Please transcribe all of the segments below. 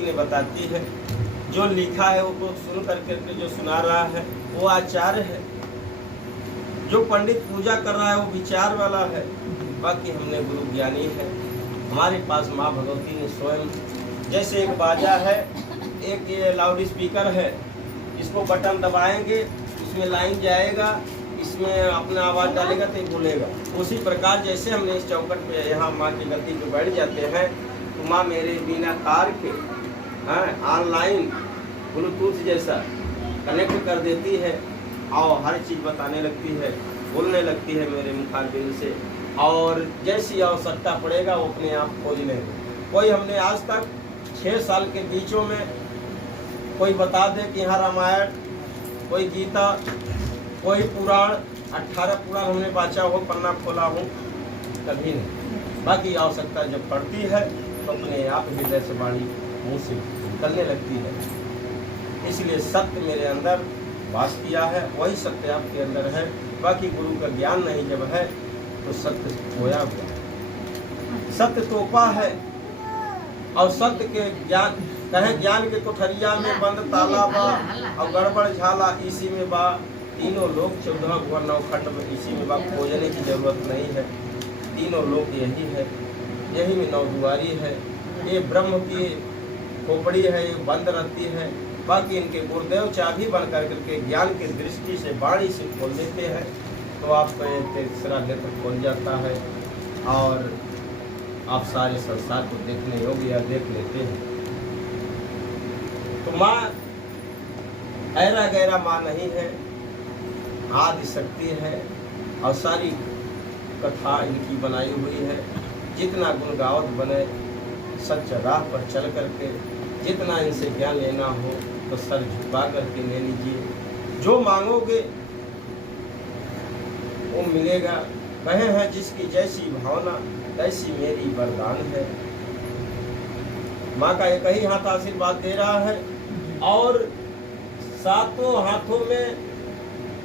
ने बताती है, जो लिखा है वो सुन करके जो सुना रहा है वो आचार्य है, जो पंडित पूजा कर रहा है वो विचार वाला है, बाकी हमने गुरु ज्ञानी है। हमारे पास माँ भगवती ने स्वयं, जैसे एक बाजा है, एक ये लाउड स्पीकर है, इसको बटन दबाएंगे, इसमें लाइन जाएगा, इसमें अपना आवाज़ डालेगा तो बोलेगा। उसी प्रकार जैसे हमने इस चौकट पे यहाँ माँ की गद्दी पे बैठ जाते हैं तो माँ मेरे बिना तार के ऑनलाइन ब्लूटूथ जैसा कनेक्ट कर देती है और हर चीज़ बताने लगती है, बोलने लगती है मेरे मुखारबिंद से, और जैसी आवश्यकता पड़ेगा वो अपने आप खोज लेंगे। कोई हमने आज तक 6 साल के बीचों में कोई बता दे कि यहाँ रामायण, कोई गीता, कोई पुराण, 18 पुराण हमने बाँचा हो, पन्ना खोला हूँ, कभी नहीं। बाकी आवश्यकता जब पड़ती है तो अपने आप हृदय से वाणी मुँह से निकलने लगती है। इसलिए सत्य मेरे अंदर वास किया है, वही सत्य आपके अंदर है। बाकी गुरु का ज्ञान नहीं जब है तो सत्य खोया हुआ है, सत्य तोपा है। और सत्य के ज्ञान कहे, ज्ञान के कोठरिया में बंद ताला बा और गड़बड़ झाला इसी में बा, तीनों लोग 14 भुवन 9 खंड में इसी में बा, खोजने की जरूरत नहीं है। तीनों लोग यही है, यही में 9 दुआरी है। ये ब्रह्म की खोपड़ी है, ये बंद रहती है। बाकी इनके गुरुदेव चाबी बन करके ज्ञान की दृष्टि से वाणी से खोल देते हैं तो आपका ये तीसरा नेत्र खोल जाता है और आप सारे संसार को देखने योग्य या देख लेते हैं। तो माँ ऐरा गैरा माँ नहीं है, आदि शक्ति है और सारी कथा इनकी बनाई हुई है। जितना गुणगावत बने सच्चा राह पर चल करके, जितना इनसे ज्ञान लेना हो तो सर झुका करके ले लीजिए। जो मांगोगे वो मिलेगा। कहे हैं जिसकी जैसी भावना तैसी मेरी वरदान है। माँ का एक ही हाथ आशीर्वाद दे रहा है और 7 हाथों में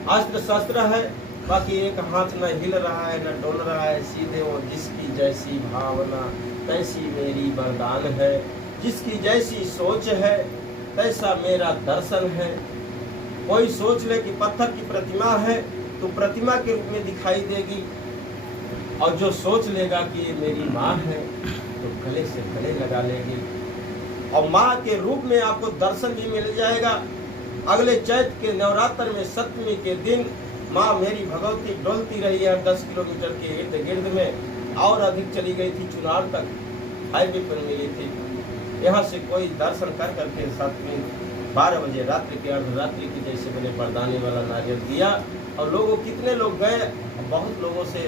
अस्त्र शस्त्र है। बाकी एक हाथ न हिल रहा है न डोल रहा है, सीधे वो जिसकी जैसी भावना तैसी मेरी वरदान है। जिसकी जैसी सोच है तैसा मेरा दर्शन है। कोई सोच ले कि पत्थर की प्रतिमा है तो प्रतिमा के रूप में दिखाई देगी, और जो सोच लेगा कि ये मेरी माँ है तो गले से गले लगा लेगी और माँ के रूप में आपको दर्शन भी मिल जाएगा। अगले चैत के नवरात्र में सप्तमी के दिन माँ मेरी भगवती डोलती रही है 10 किलोमीटर के इर्द गिर्द में, और अधिक चली गई थी चुनार तक, हाईवे पर मिली थी। यहाँ से कोई दर्शन कर करके सप्तमी 12 बजे रात्रि के अर्धरात्रि की जैसे मैंने बरदाने वाला नारियल दिया और लोगों कितने लोग गए। बहुत लोगों से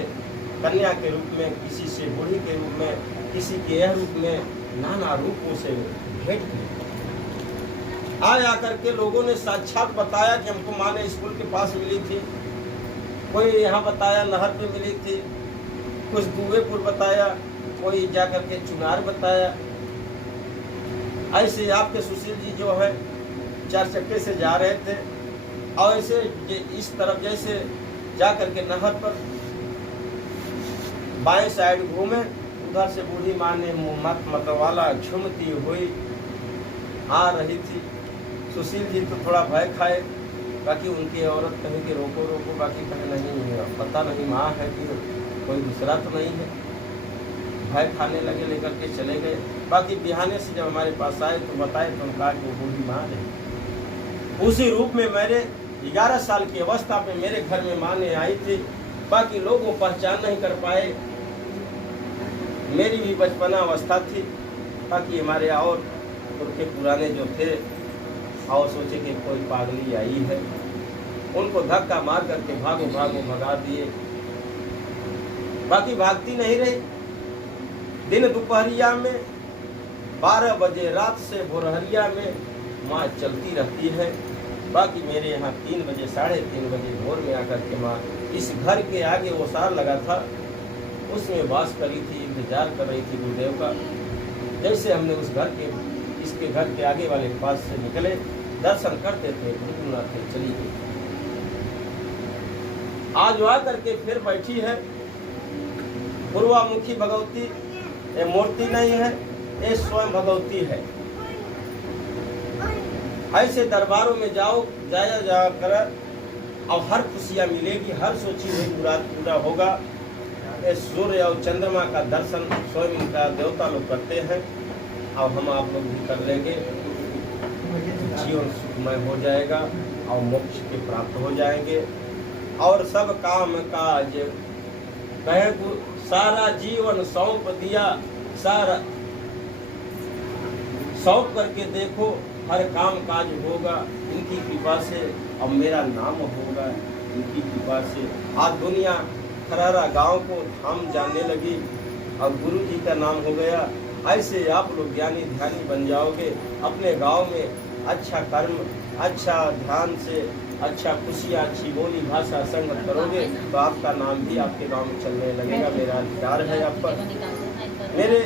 कन्या के रूप में, किसी से बूढ़ी के रूप में, किसी के यह रूप में, नाना रूपों से भेंट की। आया करके लोगों ने साक्षात बताया कि हमको माँ ने स्कूल के पास मिली थी, कोई यहाँ बताया नहर पे मिली थी, कुछ दुबेपुर बताया, कोई जा करके चुनार बताया। ऐसे आपके सुशील जी जो है 4 चक्के से जा रहे थे और ऐसे इस तरफ जैसे जा करके नहर पर बाएं साइड घूमे, उधर से बूढ़ी माँ ने मतवाला झुमती हुई आ रही थी। सुशील जी तो थोड़ा भय खाए, बाकी उनकी औरत कहीं कि रोको रोको, बाकी कहे नहीं पता नहीं माँ है कि कोई दूसरा तो नहीं है। भय खाने लगे, लेकर के चले गए। बाकी बिहाने से जब हमारे पास आए तो बताए तो कहा कि वो बूढ़ी माँ है। उसी रूप में मेरे 11 साल की अवस्था में मेरे घर में माँ ने आई थी। बाकी लोग वो पहचान नहीं कर पाए। मेरी भी बचपना अवस्था थी। बाकी हमारे और उनके पुराने जो थे और सोचे कि कोई पागली आई है, उनको धक्का मार करके भागो भागो भगा दिए। बाकी भागती नहीं रही। दिन दोपहरिया में 12 बजे रात से भोरहरिया में माँ चलती रहती है। बाकी मेरे यहाँ 3 बजे 3:30 बजे भोर में आकर के माँ इस घर के आगे ओसार लगा था, उसमें वास करी थी, इंतजार कर रही थी गुरुदेव का। जैसे हमने उस घर के, इसके घर के आगे वाले पास से निकले, दर्शन करते थे, गुनगुनाते चली गई। आज वहाँ करके फिर बैठी है पूर्वामुखी भगवती। ये मूर्ति नहीं है, ये स्वयं भगवती है। ऐसे दरबारों में जाओ, जाया जा कर और हर खुशियाँ मिलेगी, हर सोची हुई मुराद पूरा होगा। सूर्य और चंद्रमा का दर्शन स्वयं का देवता लोग करते हैं और हम आप लोग भी कर लेंगे। जीवन सुखमय हो जाएगा और मोक्ष के प्राप्त हो जाएंगे। और सब काम काज कहे सारा जीवन सौंप दिया, सारा सौंप करके देखो, हर काम काज होगा इनकी कृपा से और मेरा नाम होगा इनकी कृपा से। आज दुनिया खरारा गांव को धाम जानने लगी और गुरु जी का नाम हो गया। ऐसे आप लोग ज्ञानी ध्यानी बन जाओगे। अपने गांव में अच्छा कर्म, अच्छा ध्यान से, अच्छा खुशियाँ, अच्छी बोली भाषा संगत करोगे तो आपका नाम भी आपके गांव में चलने लगेगा। मेरा अधिकार है आप पर। मेरे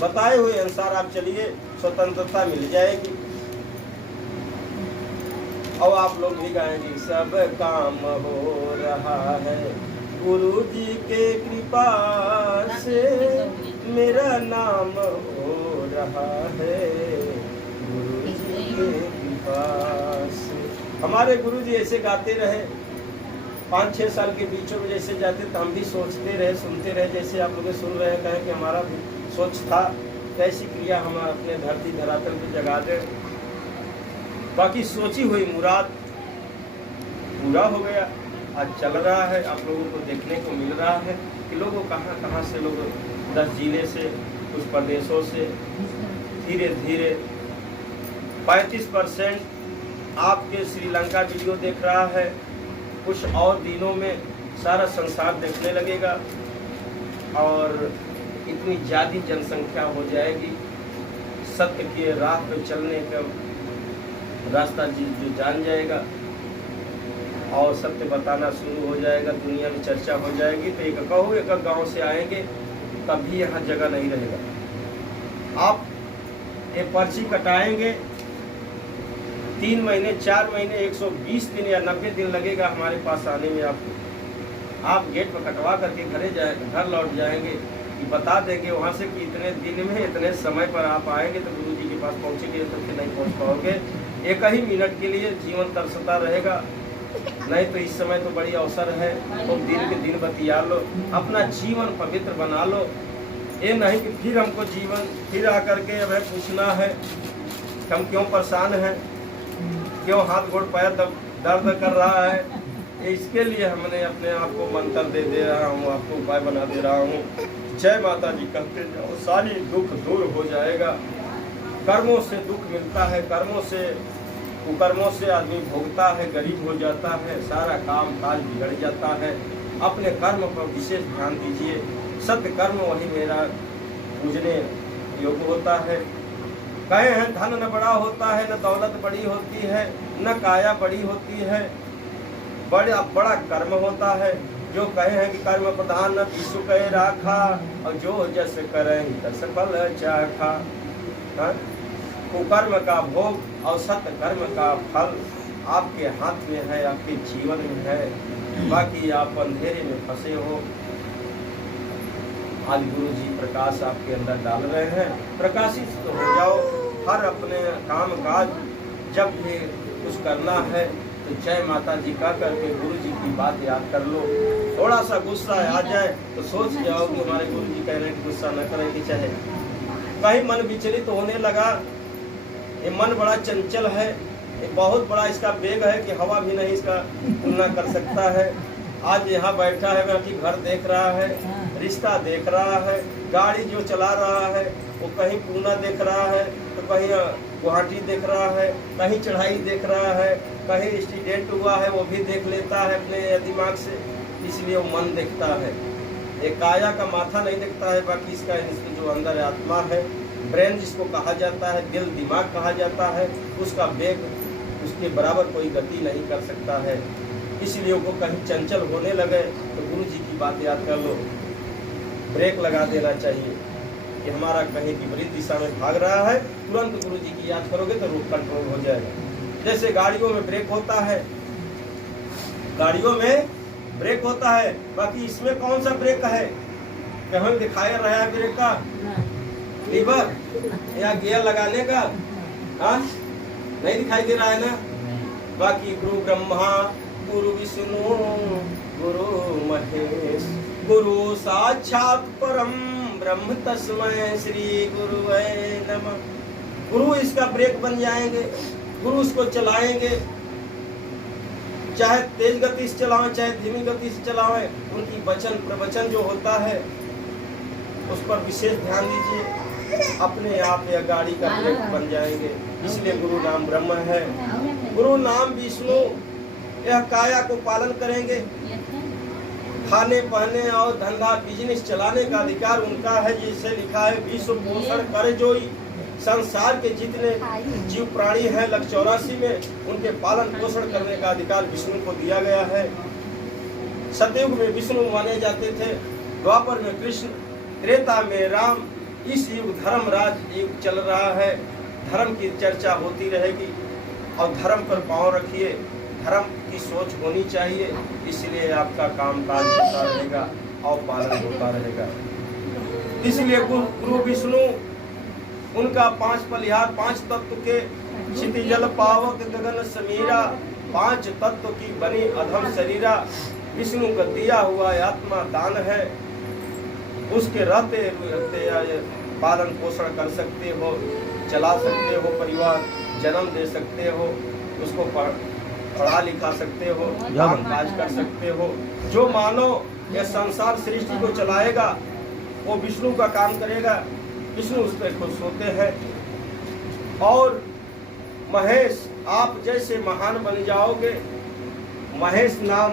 बताए हुए अनुसार आप चलिए, स्वतंत्रता मिल जाएगी। और आप लोग भी गाएंगे, सब काम हो रहा है गुरु जी के कृपा से, मेरा नाम हो रहा है गुरु जी के कृपा से। हमारे गुरु जी ऐसे गाते रहे, 5-6 साल के बीचों में जैसे जाते तो हम भी सोचते रहे, सुनते रहे, जैसे आप लोग सुन रहे हैं। कहें कि हमारा भी सोच था कैसी क्रिया हम अपने धरती धरातल पे जगा दें। बाकी सोची हुई मुराद पूरा हो गया। आज चल रहा है, आप लोगों को देखने को मिल रहा है कि लोगों कहाँ से लोग 10 जिले से, कुछ प्रदेशों से धीरे धीरे 35% आपके श्रीलंका वीडियो देख रहा है। कुछ और दिनों में सारा संसार देखने लगेगा और इतनी ज़्यादा जनसंख्या हो जाएगी। सत्य के राह पे चलने का रास्ता जो जान जाएगा और सत्य बताना शुरू हो जाएगा, दुनिया में चर्चा हो जाएगी। तो एक गांव से आएंगे तभी यहाँ जगह नहीं रहेगा। आप ये पर्ची कटाएंगे 3 महीने, 4 महीने, 120 दिन या 90 दिन लगेगा हमारे पास आने में। आपको आप गेट पर कटवा करके घर लौट जाएंगे कि बता देंगे वहाँ से कि इतने दिन में इतने समय पर आप आएंगे तो गुरु जी के पास पहुँचेंगे, तो फिर नहीं पहुँच पाओगे। एक ही मिनट के लिए जीवन तरसता रहेगा। नहीं तो इस समय तो बड़ी अवसर है, तो दिन के दिन बतिया लो, अपना जीवन पवित्र बना लो। ये नहीं कि फिर हमको जीवन फिर आकर के हमें पूछना है कि हम क्यों परेशान हैं, क्यों हाथ गोड़ पैर दर्द कर रहा है। इसके लिए हमने अपने आप को मंत्र दे रहा हूँ, आपको उपाय बना दे रहा हूँ। जय माता जी कहते जाओ, सारी दुख दूर हो जाएगा। कर्मों से दुख मिलता है, कर्मों से कुकर्मों से आदमी भोगता है, गरीब हो जाता है, सारा काम काज बिगड़ जाता है। अपने कर्म पर विशेष ध्यान दीजिए। सत्य कर्म वही मेरा पूजने योग्य होता है। कहे हैं धन न बड़ा होता है, न दौलत बड़ी होती है, न काया बड़ी होती है, बड़ा कर्म होता है। जो कहे हैं कि कर्म प्रधान विश्व कहे राखा, और जो जस करें तस फल चाखा। कुकर्म का भोग और सत्य कर्म का फल आपके हाथ में है, आपके जीवन में है। बाकी आप अंधेरे में फंसे हो। आज गुरु जी प्रकाश आपके अंदर डाल रहे हैं, प्रकाशित तो हो जाओ। हर अपने काम काज जब भी कुछ करना है तो जय माता जी का करके गुरु जी की बात याद कर लो। थोड़ा सा गुस्सा आ जाए तो सोच जाओ कि हमारे गुरु जी कह रहे हैं कि गुस्सा न करेंगे। चाहे कहीं मन विचलित होने लगा, ये मन बड़ा चंचल है, ये बहुत बड़ा इसका वेग है कि हवा भी नहीं इसका तुलना कर सकता है। आज यहाँ बैठा है, बाकी घर देख रहा है, रिश्ता देख रहा है, गाड़ी जो चला रहा है वो कहीं पूना देख रहा है तो कहीं गुवाहाटी देख रहा है, कहीं चढ़ाई देख रहा है, कहीं एक्सीडेंट हुआ है वो भी देख लेता है अपने दिमाग से। इसलिए वो मन देखता है, एक काया का माथा नहीं देखता है। बाकी इसका जो अंदर आत्मा है, ब्रेन जिसको कहा जाता है, दिल दिमाग कहा जाता है, उसका वेग उसके बराबर कोई गति नहीं कर सकता है। इसलिए वो कहीं चंचल होने लगे तो गुरु जी की बात याद कर लो, ब्रेक लगा देना चाहिए कि हमारा कहीं विपरीत दिशा में भाग रहा है। तुरंत गुरु जी की याद करोगे तो रूट कंट्रोल हो जाएगा। जैसे गाड़ियों में ब्रेक होता है, गाड़ियों में ब्रेक होता है, बाकी इसमें कौन सा ब्रेक है? कहीं दिखाया रहा है ब्रेक का लीवर या गियर लगाने का? हाँ, नहीं दिखाई दे रहा है ना। बाकी गुरु ब्रह्मा गुरु विष्णु गुरु महेश गुरु साक्षात परम ब्रह्म तस्मै श्री गुरुवे नमः। गुरु इसका ब्रेक बन जाएंगे, गुरु इसको चलाएंगे, चाहे तेज गति से चलाएं चाहे धीमी गति से चलाएं। उनकी वचन प्रवचन जो होता है उस पर विशेष ध्यान दीजिए, अपने आप यह गाड़ी का ब्रेक बन जाएंगे। इसलिए गुरु नाम ब्रह्म है, गुरु नाम विष्णु। यह काया को पालन करेंगे, खाने पहने और धंधा बिजनेस चलाने का अधिकार उनका है। जैसे लिखा है विश्व पोषण कर जोई। संसार के जितने जीव प्राणी हैं 184 में, उनके पालन पोषण करने का अधिकार विष्णु को दिया गया है। सतयुग में विष्णु माने जाते थे, द्वापर में कृष्ण, त्रेता में राम। इस युग धर्मराज युग चल रहा है। धर्म की चर्चा होती रहेगी और धर्म पर पांव रखिए, धर्म की सोच होनी चाहिए। इसलिए आपका काम काज होता रहेगा और पालन होता रहेगा। इसलिए गुरु विष्णु उनका 5 पलिहार, 5 तत्व के क्षिति जल पावक गगन समीरा, 5 तत्व की बनी अधम शरीरा। विष्णु का दिया हुआ आत्मा दान है, उसके रहते पालन पोषण कर सकते हो, चला सकते हो, परिवार जन्म दे सकते हो, उसको पढ़ा लिखा सकते हो, काम काज कर सकते हो। जो मानव यह संसार सृष्टि को चलाएगा वो विष्णु का काम करेगा, विष्णु उस पर खुश होते हैं। और महेश, आप जैसे महान बन जाओगे। महेश नाम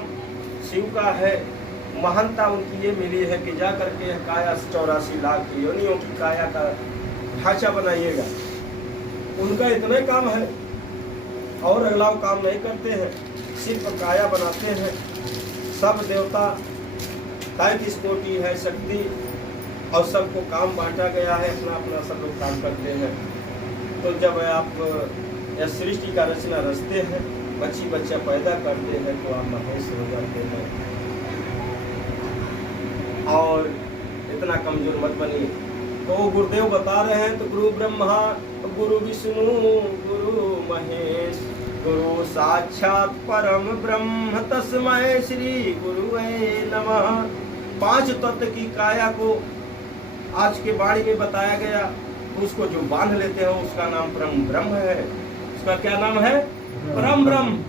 शिव का है। महानता उनकी ये मिली है कि जा करके काया 84 लाख योनियों की काया का ढांचा बनाइएगा। उनका इतना काम है और अगला काम नहीं करते हैं, सिर्फ काया बनाते हैं। सब देवता 33 कोटि है शक्ति और सबको काम बांटा गया है, अपना अपना सब लोग काम करते हैं। तो जब आप यह सृष्टि का रचना रचते हैं, बच्चा पैदा करते हैं, तो आप महेश हो जाते हैं। और इतना कमजोर मत बनिए। तो गुरुदेव बता रहे हैं, तो गुरु ब्रह्मा गुरु विष्णु गुरु महेश गुरु साक्षात परम ब्रह्म तस्मै श्री गुरुवे नमः। 5 तत्व की काया को आज के वाणी में बताया गया। उसको जो बांध लेते हैं उसका नाम परम ब्रह्म है। उसका क्या नाम है? परम ब्रह्म।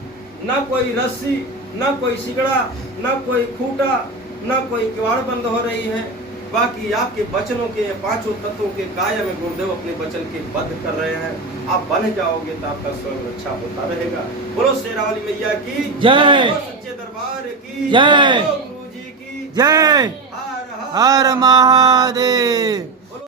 ना कोई रस्सी, ना कोई सिगड़ा, ना कोई खूटा, ना कोई किवाड़ बंद हो रही है। बाकी आपके वचनों के 5 तत्वों के काया में गुरुदेव अपने वचन के बद्ध कर रहे हैं। आप बन जाओगे तो आपका स्वयं रक्षा होता रहेगा। बोलो शेरावाली मैया की जय, सच्चे दरबार की जय, गुरु जी की जय। हर हर महादेव।